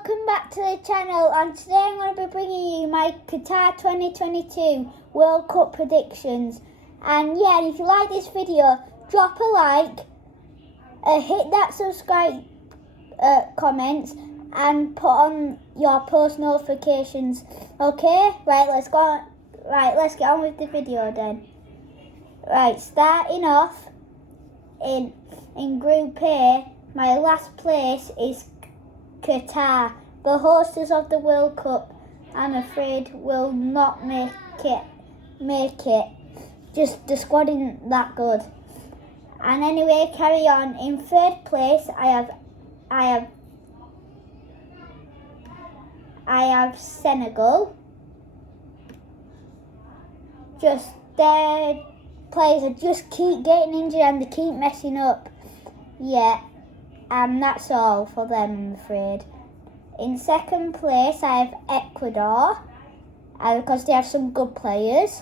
welcome back to the channel, and today I'm going to be bringing you my Qatar 2022 World Cup predictions. And yeah, if you like this video, drop a like, hit that subscribe comments, and put on your post notifications. Okay, right, let's go. Right, let's get on with the video then. Right, starting off in Group A, my last place is Qatar, the hostess of the World Cup. I'm afraid will not make it. Just the squad isn't that good. And anyway, carry on. In third place, I have Senegal. Just their players just keep getting injured and they keep messing up. Yeah. And that's all for them, I'm afraid. In second place, I have Ecuador, because they have some good players.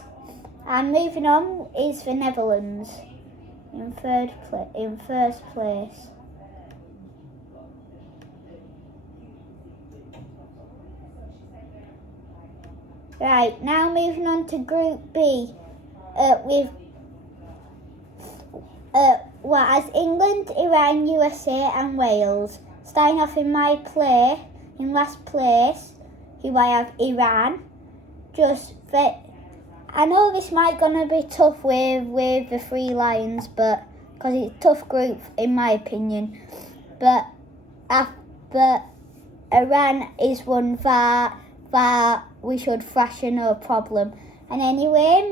And moving on is the Netherlands in first place. Right, now moving on to Group B, as England, Iran, USA and Wales. Starting off in last place, who I have Iran. I know this might gonna be tough with the Three Lions, but because it's a tough group in my opinion. But Iran is one that we should thrash, no problem. And anyway,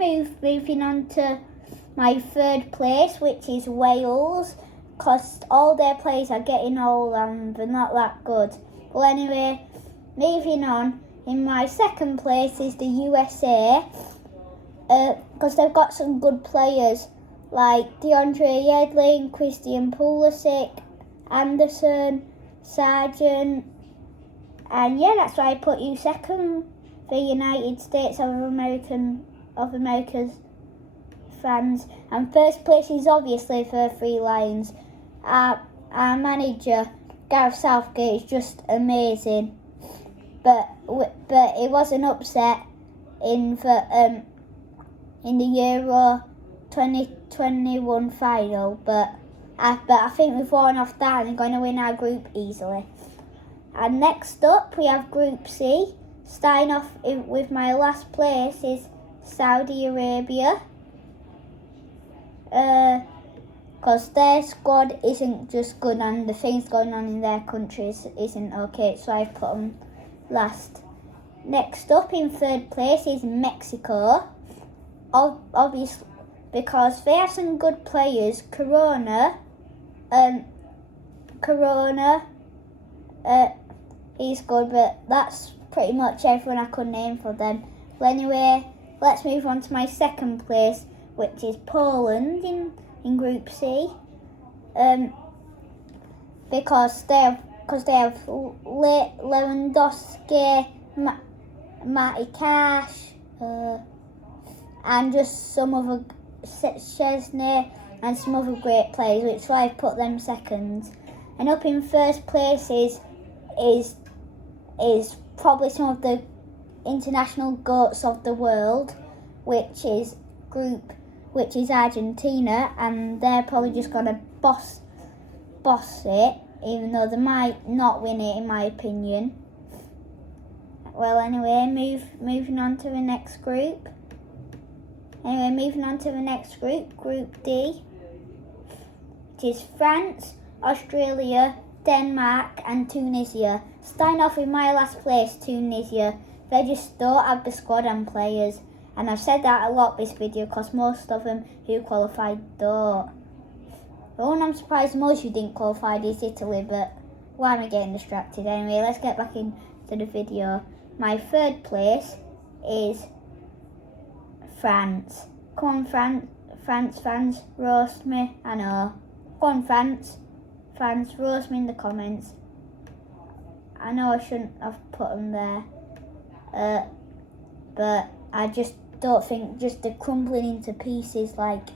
moving on to my third place, which is Wales, because all their players are getting old and they're not that good. Well, anyway, moving on, in my second place is the USA, because they've got some good players like DeAndre Yedlin, Christian Pulisic, Anderson, Sargent, and yeah, that's why I put you second, the United States of America's fans. And first place is obviously for Three Lions. Our manager Gareth Southgate is just amazing, but it was an upset in the Euro 2021 final. But I think we've won off that and going to win our group easily. And next up we have Group C. Starting off with my last place is Saudi Arabia. Because their squad isn't just good and the things going on in their countries isn't okay, so I've put them last. Next up in third place is Mexico, obviously because they have some good players. Corona, he's good, but that's pretty much everyone I could name for them. Well, anyway, let's move on to my second place, which is Poland in Group C, because they have Lewandowski, Matty Cash, and just some other Szczesny and some other great players, which is why I've put them second. And up in first place is probably some of the international goats of the world, which is Argentina, and they're probably just gonna boss it, even though they might not win it in my opinion. Well, anyway, moving on to the next group. Group D, which is France, Australia, Denmark and Tunisia. Starting off with my last place, Tunisia. They just don't have the squad and players. And I've said that a lot this video because most of them who qualified don't. The one I'm surprised most who didn't qualify is Italy, but why am I getting distracted? Anyway, let's get back into the video. My third place is France. Come on, France fans, roast me. I know. Go on, France roast me in the comments. I know I shouldn't have put them there, but I just don't think just the crumbling into pieces like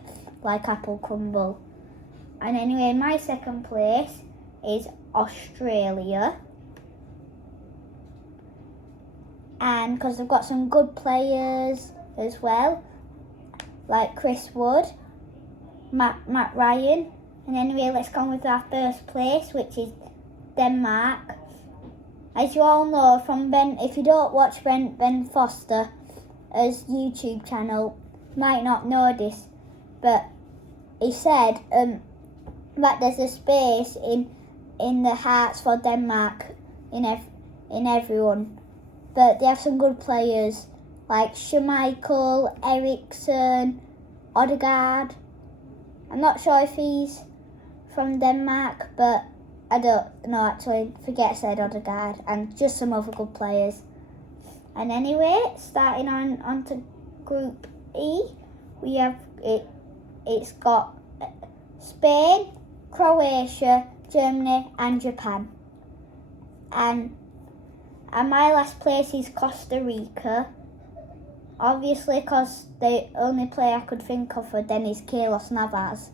apple crumble. And anyway, my second place is Australia. and because they've got some good players as well, like Chris Wood, Matt Ryan. And anyway, let's go on with our first place, which is Denmark. As you all know from Ben, if you don't watch Ben Foster's YouTube channel, might not know this, but he said that there's a space in the hearts for Denmark in everyone. But they have some good players like Schmeichel, Eriksson, Odegaard. I'm not sure if he's from Denmark, but I don't know actually. Forget I said Odegaard, and just some other good players. And anyway, starting on to Group E, we have it's got Spain, Croatia, Germany and Japan. And my last place is Costa Rica. Obviously, because the only player I could think of for them is Carlos Navas.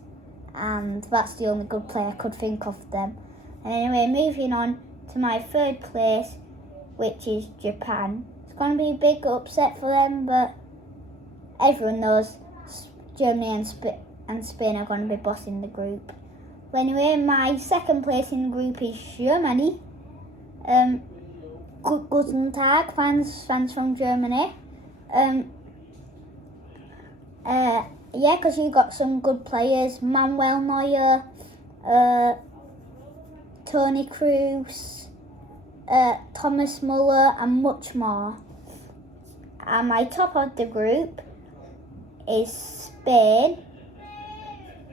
And that's the only good player I could think of them. And anyway, moving on to my third place, which is Japan. It's going to be a big upset for them, but everyone knows Germany and Spain are going to be bossing the group. But anyway, my second place in the group is Germany. Guten Tag, fans from Germany. Yeah, because you got some good players, Manuel Neuer, Toni Kroos, Thomas Muller and much more. And my top of the group is Spain.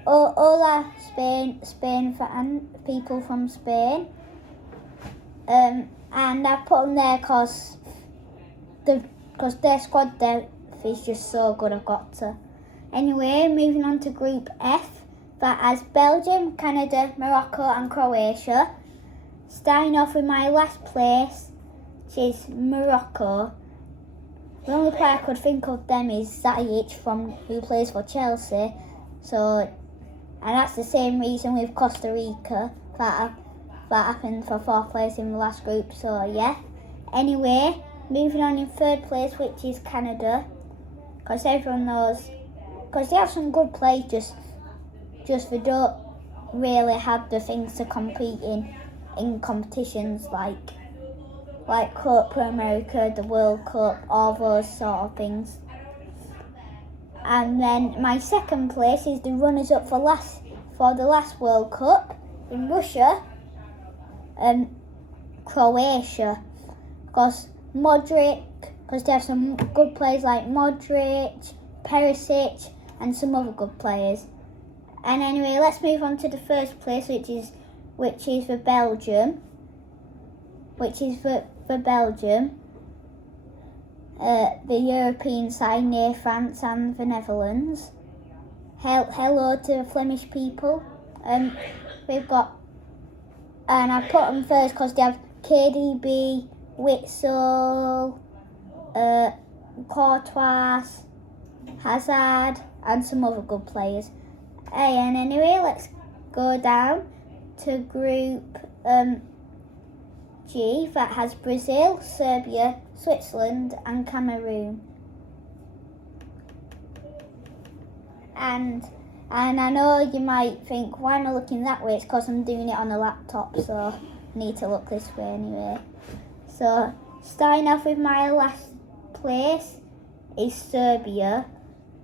Hola Spain fan, people from Spain. And I've put them there because their squad depth is just so good, I've got to. Anyway, moving on to Group F, that has Belgium, Canada, Morocco and Croatia. Starting off with my last place, which is Morocco. The only player I could think of them is Ziyech, who plays for Chelsea. And that's the same reason with Costa Rica, that happened for fourth place in the last group, so yeah. Anyway, moving on in third place, which is Canada, because everyone knows, because they have some good players, just they don't really have the things to compete in competitions like Copa America, the World Cup, all those sort of things. And then my second place is the runners-up for the last World Cup in Russia, Croatia, because they have some good players like Modric, Perisic, and some other good players. And anyway, let's move on to the first place, which is for Belgium. The European side near France and the Netherlands. Hello to the Flemish people. We've got, and I put them first because they have KDB, Witsel, Courtois, Hazard, and some other good players. And anyway, let's go down to Group G, that has Brazil, Serbia, Switzerland and Cameroon. And I know you might think, why am I looking that way? It's because I'm doing it on a laptop, so I need to look this way anyway. So, starting off with my last place is Serbia.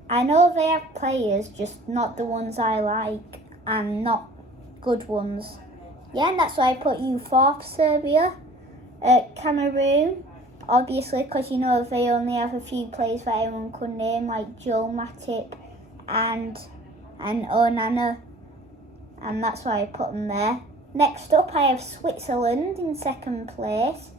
I know they have players, just not the ones I like, and not good ones. Yeah, and that's why I put you fourth, Serbia. Cameroon, obviously, because you know they only have a few players that everyone could name, like Joel Matip and Onana, and that's why I put them there. Next up, I have Switzerland in second place,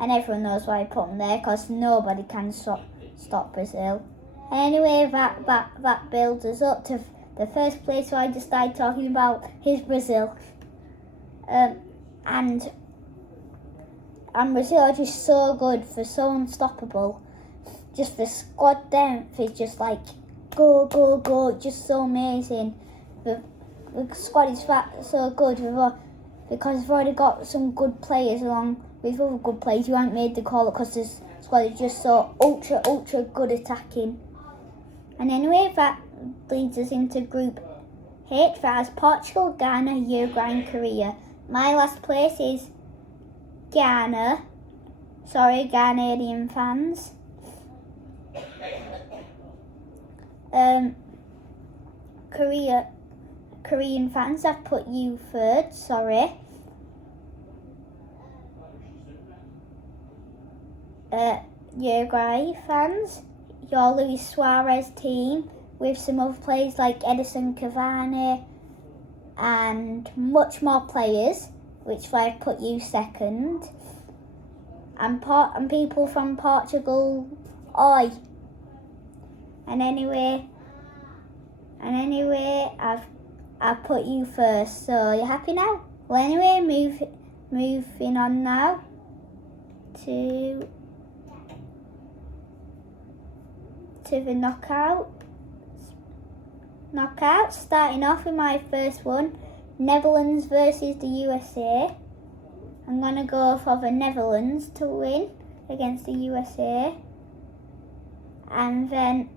and everyone knows why I put them there, because nobody can stop Brazil. Anyway, that builds us up to the first place, so I just started talking about is Brazil. And Brazil are just so good, they're so unstoppable. Just the squad depth is just like go, just so amazing. The squad is so good. because I've already got some good players along with other good players who haven't made the call up because this squad is just so ultra good attacking. And anyway, that leads us into Group H. That has Portugal, Ghana, Uruguay and Korea. My last place is Ghana. Sorry, Ghanaian fans. Korean fans, I've put you third, sorry. Uruguay fans, your Luis Suarez team with some other players like Edison Cavani and much more players, which I've put you second. And people from Portugal, oi. And anyway, I've put you first. So you happy now? Well, anyway, moving on now to the knockout. Starting off with my first one, Netherlands versus the USA. I'm gonna go for the Netherlands to win against the USA. And then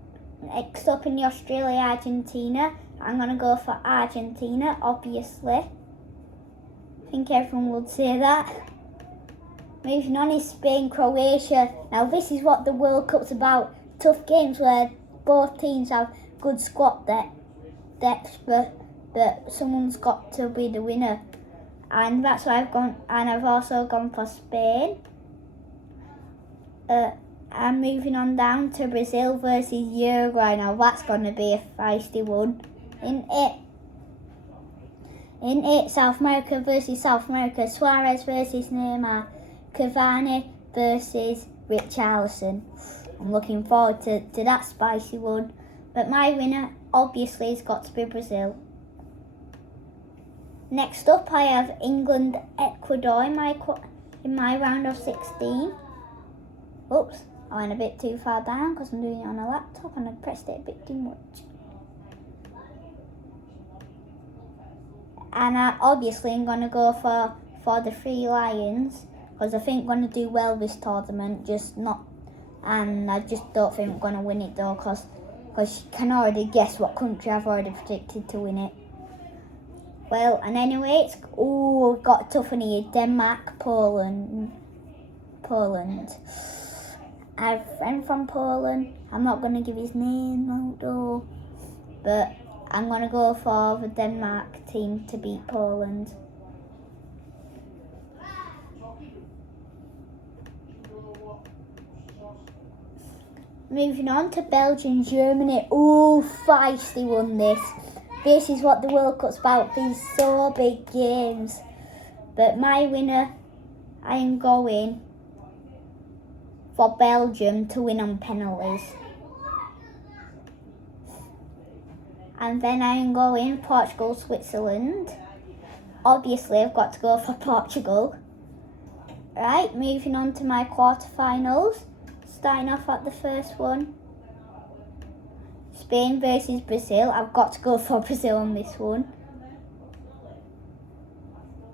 next up in the Australia-Argentina, I'm going to go for Argentina, obviously. I think everyone would say that. Moving on is Spain-Croatia. Now this is what the World Cup's about. Tough games where both teams have good squad depth, but someone's got to be the winner. And that's why I've gone, and I've also gone for Spain. I'm moving on down to Brazil versus Uruguay. Now that's going to be a feisty one. In it, South America versus South America. Suarez versus Neymar. Cavani versus Richarlison. I'm looking forward to that spicy one. But my winner, obviously, has got to be Brazil. Next up, I have England, Ecuador in my round of 16. Oops. I went a bit too far down because I'm doing it on a laptop and I pressed it a bit too much. And I obviously am going to go for the Three Lions because I think I'm going to do well this tournament, and I just don't think I'm going to win it though because you can already guess what country I've already predicted to win it. Well, and anyway, we've got a tough one here, Denmark, Poland. I have a friend from Poland. I'm not going to give his name, though. But I'm going to go for the Denmark team to beat Poland. Moving on to Belgium, Germany. Feisty won this. This is what the World Cup's about. These so big games. But my winner, I am going for Belgium to win on penalties. And then I am going Portugal, Switzerland. Obviously, I've got to go for Portugal. Right, moving on to my quarterfinals. Starting off at the first one. Spain versus Brazil. I've got to go for Brazil on this one.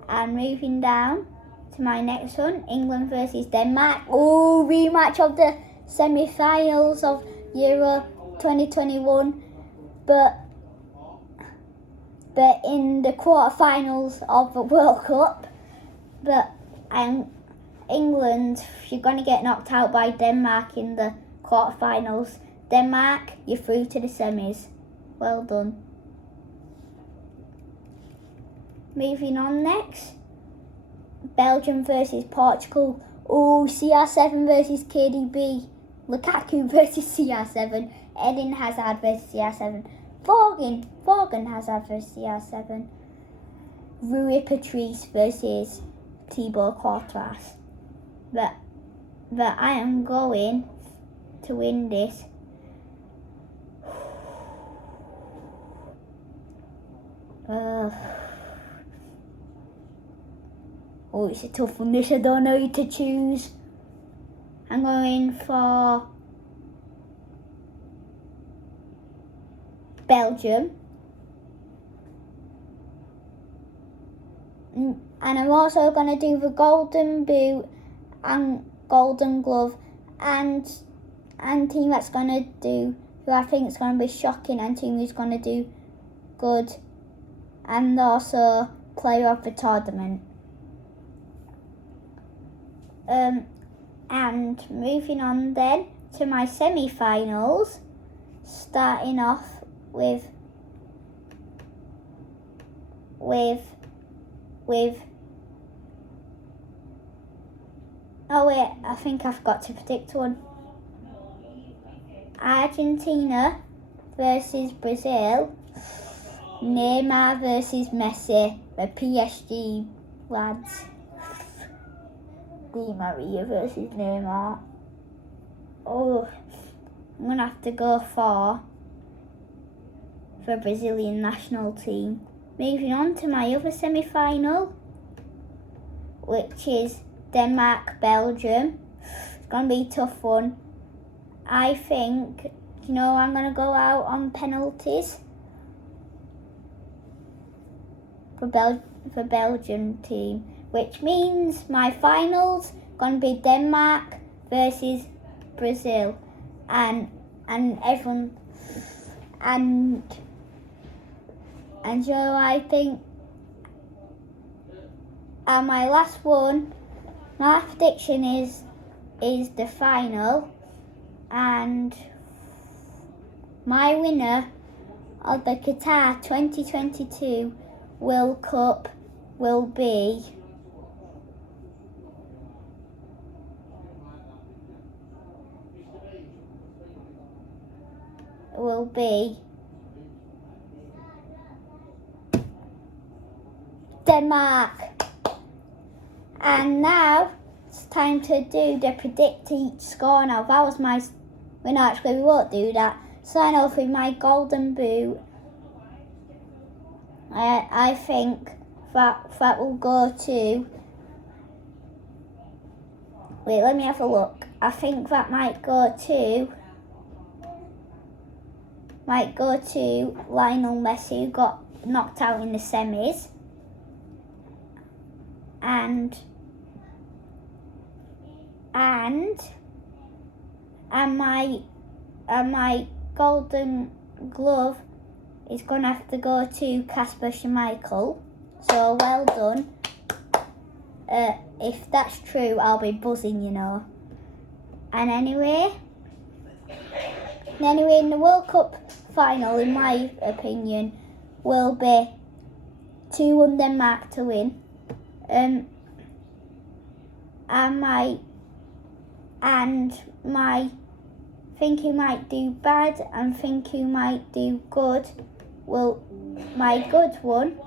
And moving down to my next one, England versus Denmark. Rematch of the semi-finals of Euro 2021. But in the quarterfinals of the World Cup. But England, you're going to get knocked out by Denmark in the quarterfinals. Denmark, you're through to the semis. Well done. Moving on next. Belgium versus Portugal. CR7 versus KDB. Lukaku versus CR7. Eden Hazard versus CR7. Thorgan Hazard versus CR7. Rui Patrice versus Thibaut Courtois. But I am going to win this. It's a tough one. This I don't know who to choose. I'm going for Belgium. And I'm also going to do the golden boot and golden glove, and team that's going to do, who I think is going to be shocking, and team who's going to do good, and also player of the tournament. And moving on then to my semi-finals, starting off with oh wait, I think I forgot to predict one. Argentina versus Brazil. Neymar versus Messi, the PSG lads. Di Maria versus Neymar. Oh, I'm going to have to go for Brazilian national team. Moving on to my other semi-final, which is Denmark-Belgium. It's going to be a tough one. I think, I'm going to go out on penalties for Belgian team, which means my finals going to be Denmark versus Brazil, and everyone and I think, and my last one, my prediction is the final, and my winner of the Qatar 2022 World Cup will be Denmark. And now it's time to do the predict each score. Now that was my, well, no, actually we won't do that. Sign off with my golden boot. I think that will go to, wait, let me have a look. I think that might go to Lionel Messi, who got knocked out in the semis. And my golden glove is going to have to go to Kasper Schmeichel. So well done. If that's true, I'll be buzzing, And anyway, in the World Cup final, in my opinion, will be 2-1 Denmark to win. My think who might do bad and think who might do good. Well, my good one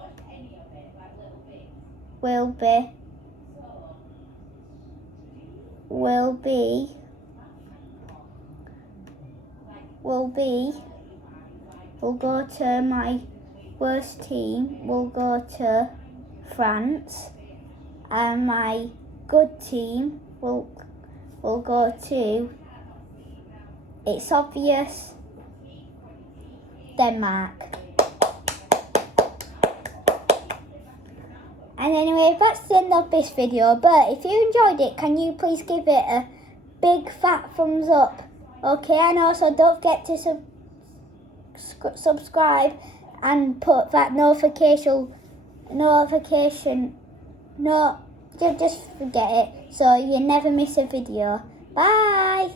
will go to my worst team, will go to France, and my good team will go to, it's obvious, Denmark. And anyway, that's the end of this video, but if you enjoyed it, can you please give it a big fat thumbs up? Okay, and also don't forget to subscribe and put that notification, no, just forget it, so you never miss a video. Bye!